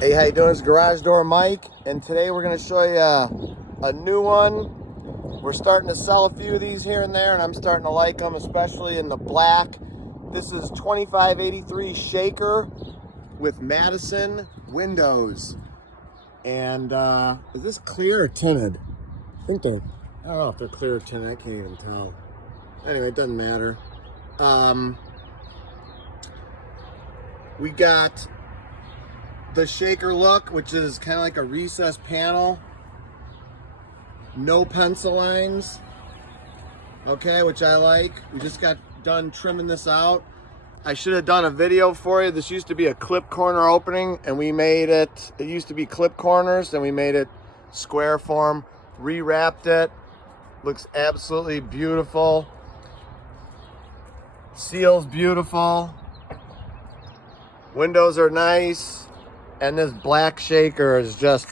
Hey, how you doing? It's Garage Door Mike, and today we're going to show you a new one. We're starting to sell a few of these here and there, and I'm starting to like them, especially in the black. This is 2583 Shaker with Madison windows. And is this clear or tinted? I think they're, I don't know if they're clear or tinted. I can't even tell. Anyway, it doesn't matter. We got the Shaker look, which is kind of like a recessed panel. No pencil lines. Okay, which I like. We just got done trimming this out. I should have done a video for you. This used to be a clip corner opening, and we made it, it used to be clip corners, then we made it square form, rewrapped it. Looks absolutely beautiful. Seal's beautiful. Windows are nice. And this black Shaker is just,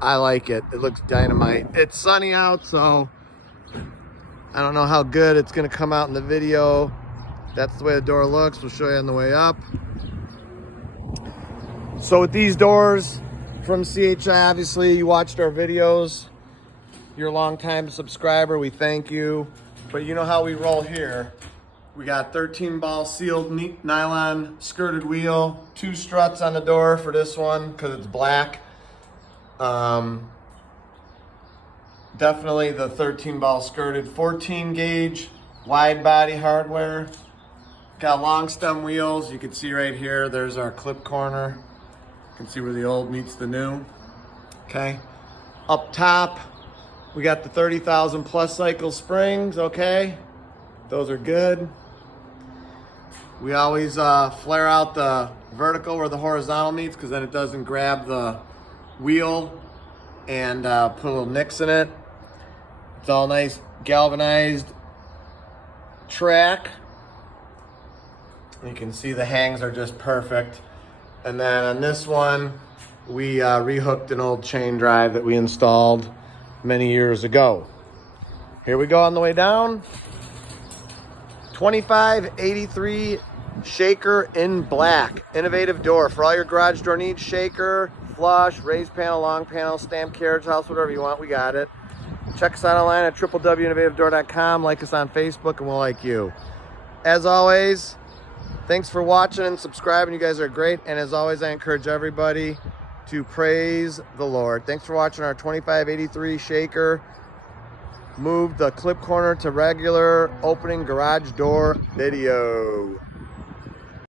I like it. It looks dynamite. It's sunny out, so I don't know how good it's gonna come out in the video. That's the way the door looks. We'll show you on the way up. So with these doors from CHI, obviously you watched our videos. You're a long-time subscriber, we thank you. But you know how we roll here. We got 13 ball sealed nylon skirted wheel, 2 struts on the door for this one because it's black. Definitely the 13 ball skirted, 14 gauge wide body hardware. Got long stem wheels. You can see right here, there's our clip corner. You can see where the old meets the new. Okay. Up top, we got the 30,000 plus cycle springs, okay? Those are good. We always flare out the vertical where the horizontal meets because then it doesn't grab the wheel and put a little nicks in it. It's all nice galvanized track. You can see the hangs are just perfect. And then on this one, we rehooked an old chain drive that we installed many years ago. Here we go on the way down. 2583 Shaker in black. Innovative door for all your garage door needs. Shaker, flush, raised panel, long panel, stamp, carriage house, whatever you want, we got it. Check us out online at www.innovativedoor.com. Like us on Facebook and we'll like you. As always, thanks for watching and subscribing. You guys are great. And as always, I encourage everybody to praise the Lord. Thanks for watching our 2583 Shaker. Moved the clip corner to regular opening garage door video.